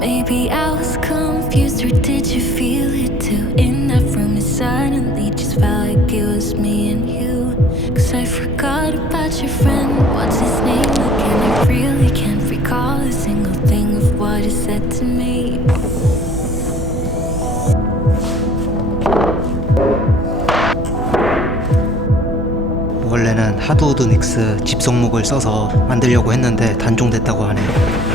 Maybe I was confused, or did you feel it too? In that room, it suddenly just felt like it was me and you. Cause I forgot about your friend. What's his name again? I really can't recall a single thing of what he said to me. 원래는 하드우드 닉스 집성목을 써서 만들려고 했는데 단종됐다고 하네요.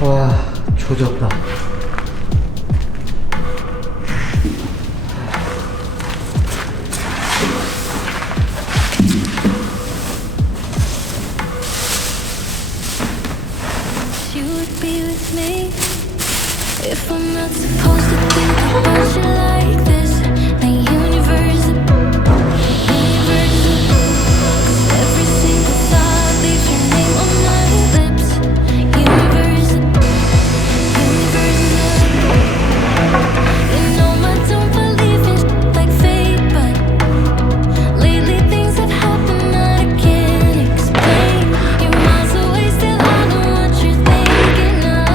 와, 조졌다. You would be with me if I'm not supposed to think about you like this. The universe, every single thought leaves your name on my lips. Universe, you know I don't believe in like fate, but lately things have happened that I can't explain. You're miles away, still I know what you're thinking of.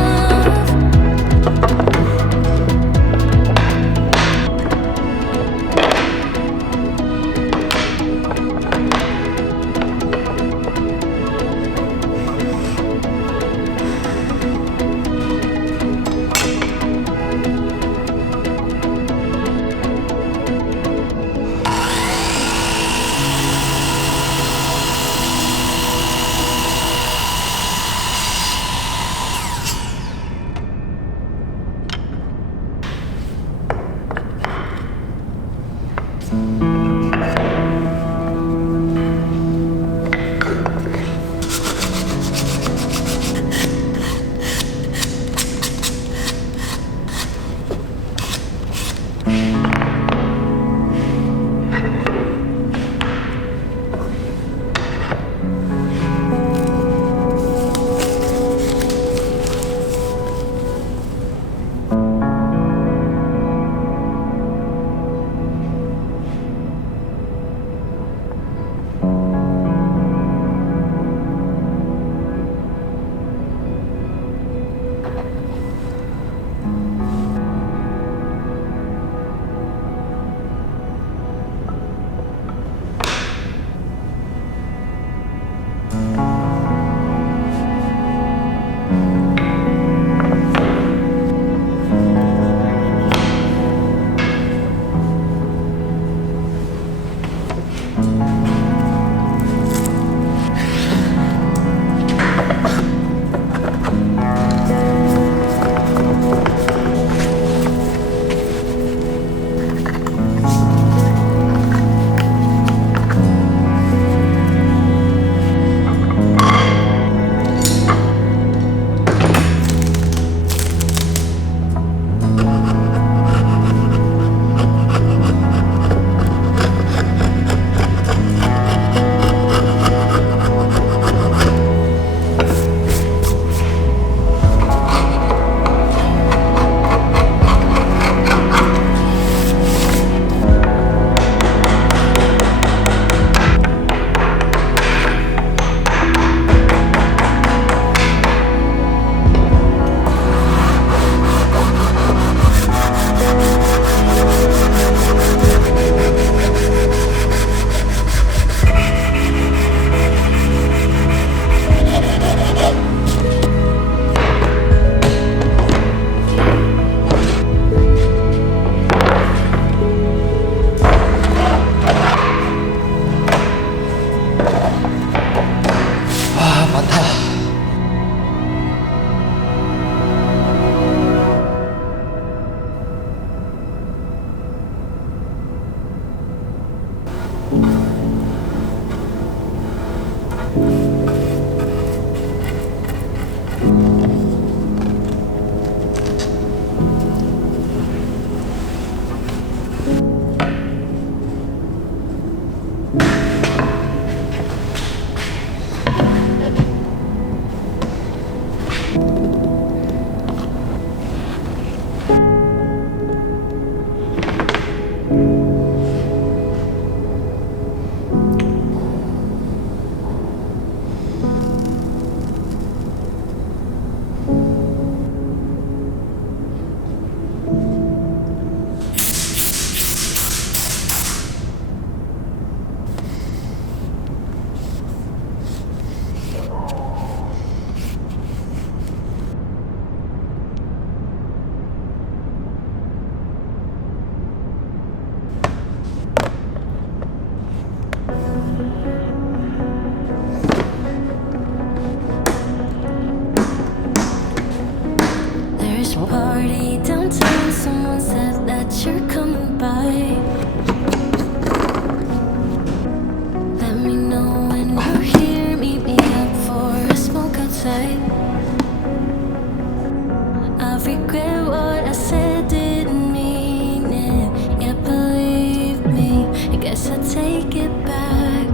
get back.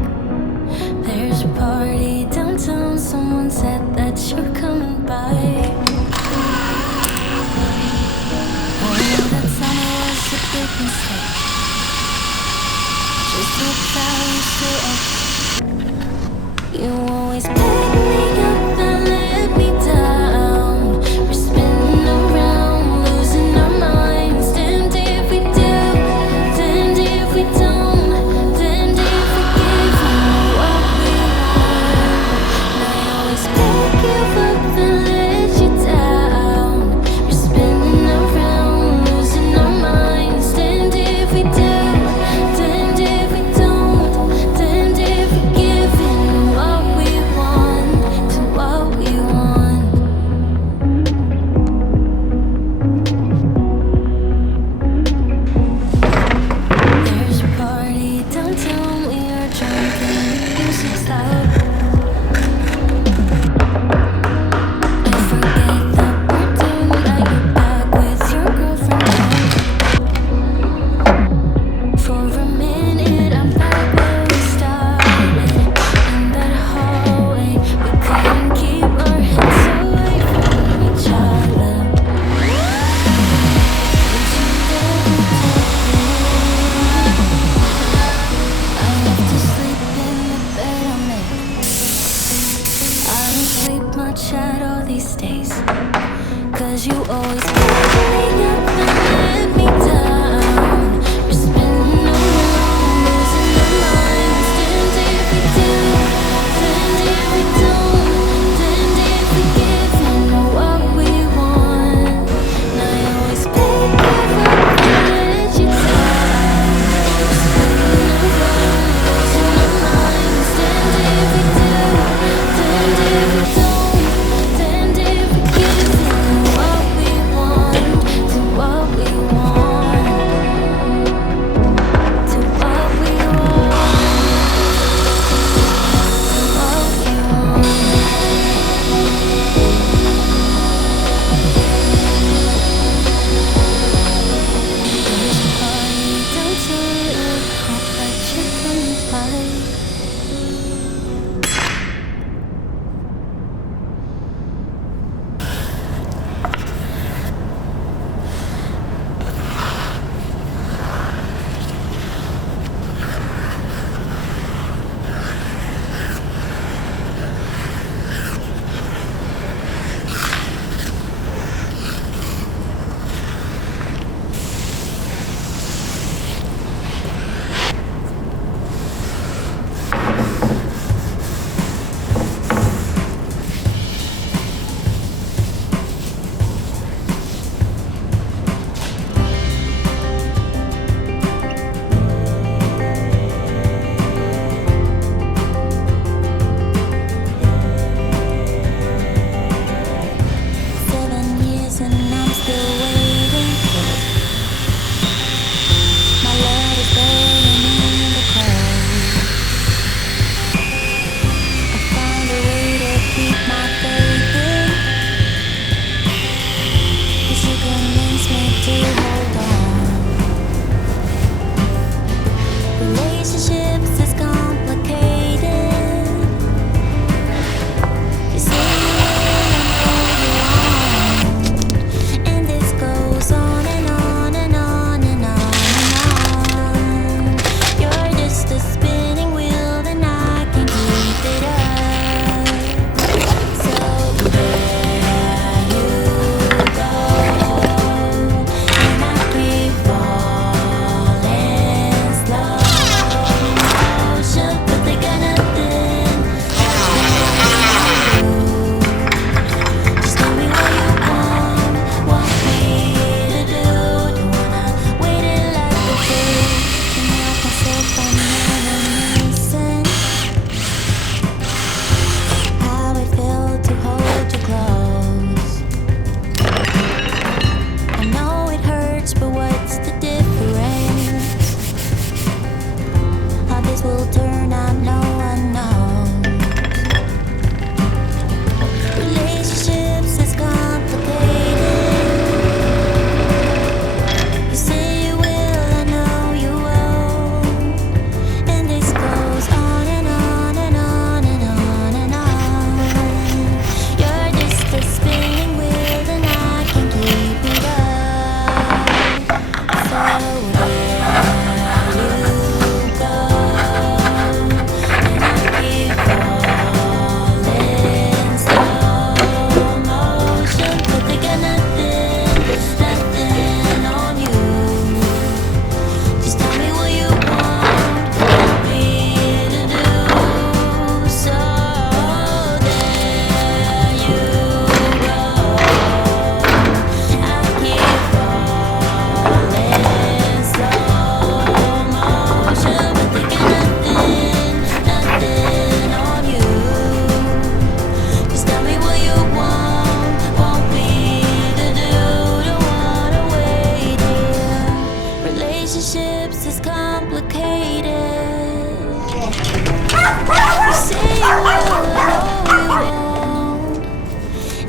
There's a party downtown, someone said that you're coming by. I know that summer was a big mistake. Just hope that we stay okay. You always pick me up and let me down. We're spinning around, losing our minds. Damned if we do, damned if we don't, damned if we give you what we want. And I always pick you up and let you down. We're spinning around, losing our minds. Damned if we do, damned if we don't, damned if we give you what we want, to what we want. There's a party downtown, we are drunk and music's loud. I forget that we're done, that you're back with your girlfriend now. For a minute, I'm back where we started, in that hallway. We couldn't keep our hands away from each other. I have to sleep in the bed I'm in. I don't sleep much at all these days. 'Cause you always pick me up and let me down. We're spinning around, losing our minds. Damned if we do, damned if we don't, damned if we give you what we want. And I always pick you up and let you down. We're spinning around, losing our minds. Damned if we do, damned if we don't, damned if we give you what we want. You say you will, no, you won't.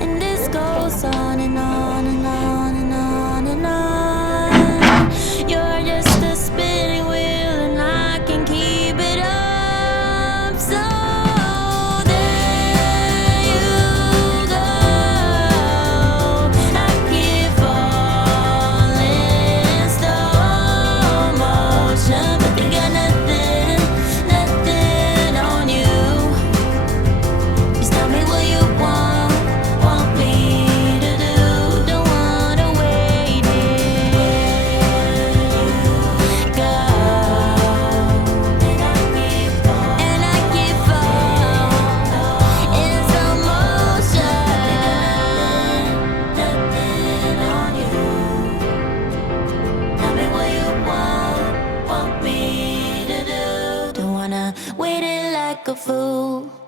And this goes on and on and on and on and on. You're just a spinning wheel and I can keep it up. So there you go. I keep falling in slow motion, but they got nothing, nothing on you. Just tell me what you want me to do. Don't wanna wait here. You go, and I keep falling in slow motion. Nothing on you. Tell me what you want me to do. Don't wanna wait it like a fool.